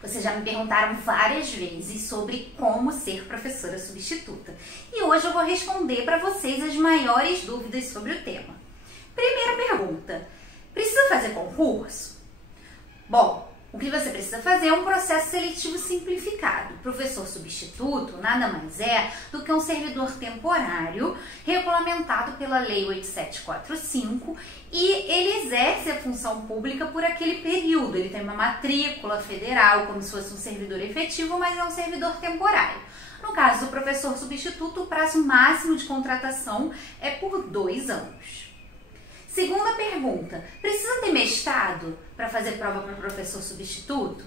Vocês já me perguntaram várias vezes sobre como ser professora substituta. E hoje eu vou responder para vocês as maiores dúvidas sobre o tema. Primeira pergunta: precisa fazer concurso? Bom, o que você precisa fazer é um processo seletivo simplificado. O professor substituto nada mais é do que um servidor temporário regulamentado pela Lei 8745 e ele exerce a função pública por aquele período. Ele tem uma matrícula federal, como se fosse um servidor efetivo, mas é um servidor temporário. No caso do professor substituto, o prazo máximo de contratação é por 2 anos. Segunda pergunta: precisa ter mestrado para fazer prova para professor substituto?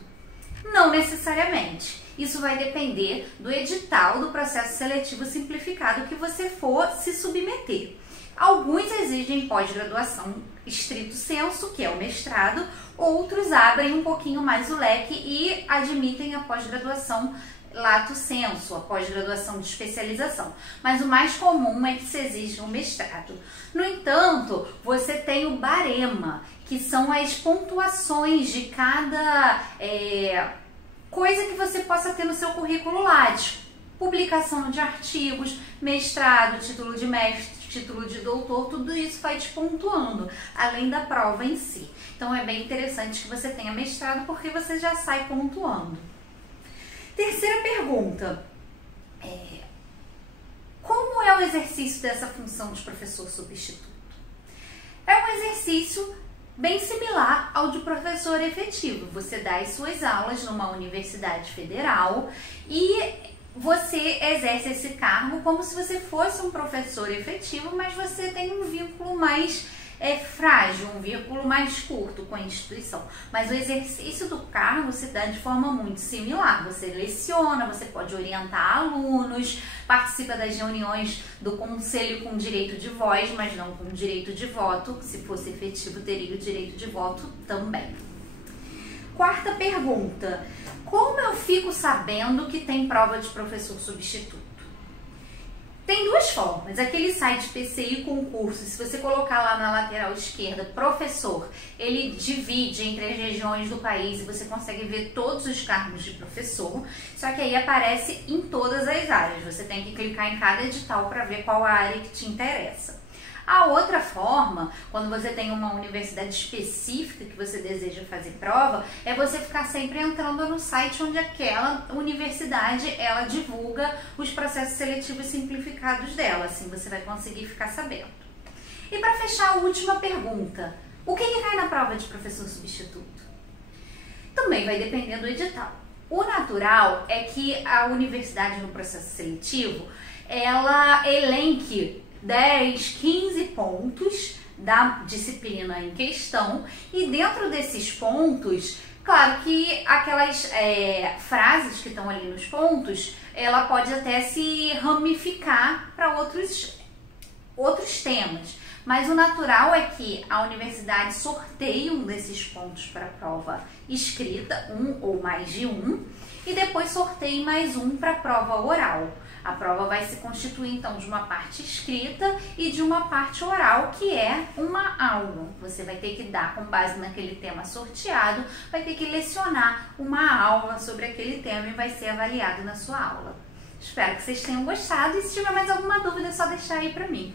Não necessariamente. Isso vai depender do edital do processo seletivo simplificado que você for se submeter. Alguns exigem pós-graduação estrito sensu, que é o mestrado, outros abrem um pouquinho mais o leque e admitem a pós-graduação lato sensu, a pós-graduação de especialização. Mas o mais comum é que se exija um mestrado. No entanto, você tem o barema, que são as pontuações de cada coisa que você possa ter no seu currículo Lattes. Publicação de artigos, mestrado, título de mestre, título de doutor, tudo isso vai te pontuando, além da prova em si. Então é bem interessante que você tenha mestrado, porque você já sai pontuando. Terceira pergunta: como é o exercício dessa função de professor substituto? É um exercício bem similar ao de professor efetivo. Você dá as suas aulas numa universidade federal e você exerce esse cargo como se você fosse um professor efetivo, mas você tem um vínculo mais frágil, um vínculo mais curto com a instituição. Mas o exercício do cargo se dá de forma muito similar. Você leciona, você pode orientar alunos, participa das reuniões do conselho com direito de voz, mas não com direito de voto. Se fosse efetivo, teria o direito de voto também. Quarta pergunta: como eu fico sabendo que tem prova de professor substituto? Tem duas formas. Aquele site PCI Concursos, se você colocar lá na lateral esquerda, professor, ele divide entre as regiões do país e você consegue ver todos os cargos de professor, só que aí aparece em todas as áreas. Você tem que clicar em cada edital para ver qual a área que te interessa. A outra forma, quando você tem uma universidade específica que você deseja fazer prova, é você ficar sempre entrando no site onde aquela universidade ela divulga os processos seletivos simplificados dela. Assim você vai conseguir ficar sabendo. E para fechar, a última pergunta: o que cai na prova de professor substituto? Também vai depender do edital. O natural é que a universidade no processo seletivo ela elenque 10, 15 pontos da disciplina em questão e dentro desses pontos, claro que aquelas frases que estão ali nos pontos, ela pode até se ramificar para outros temas, mas o natural é que a universidade sorteie um desses pontos para a prova escrita, um ou mais de um, e depois sorteie mais um para a prova oral. A prova vai se constituir então de uma parte escrita e de uma parte oral, que é uma aula. Você vai ter que dar, com base naquele tema sorteado, vai ter que lecionar uma aula sobre aquele tema e vai ser avaliado na sua aula. Espero que vocês tenham gostado e se tiver mais alguma dúvida é só deixar aí para mim.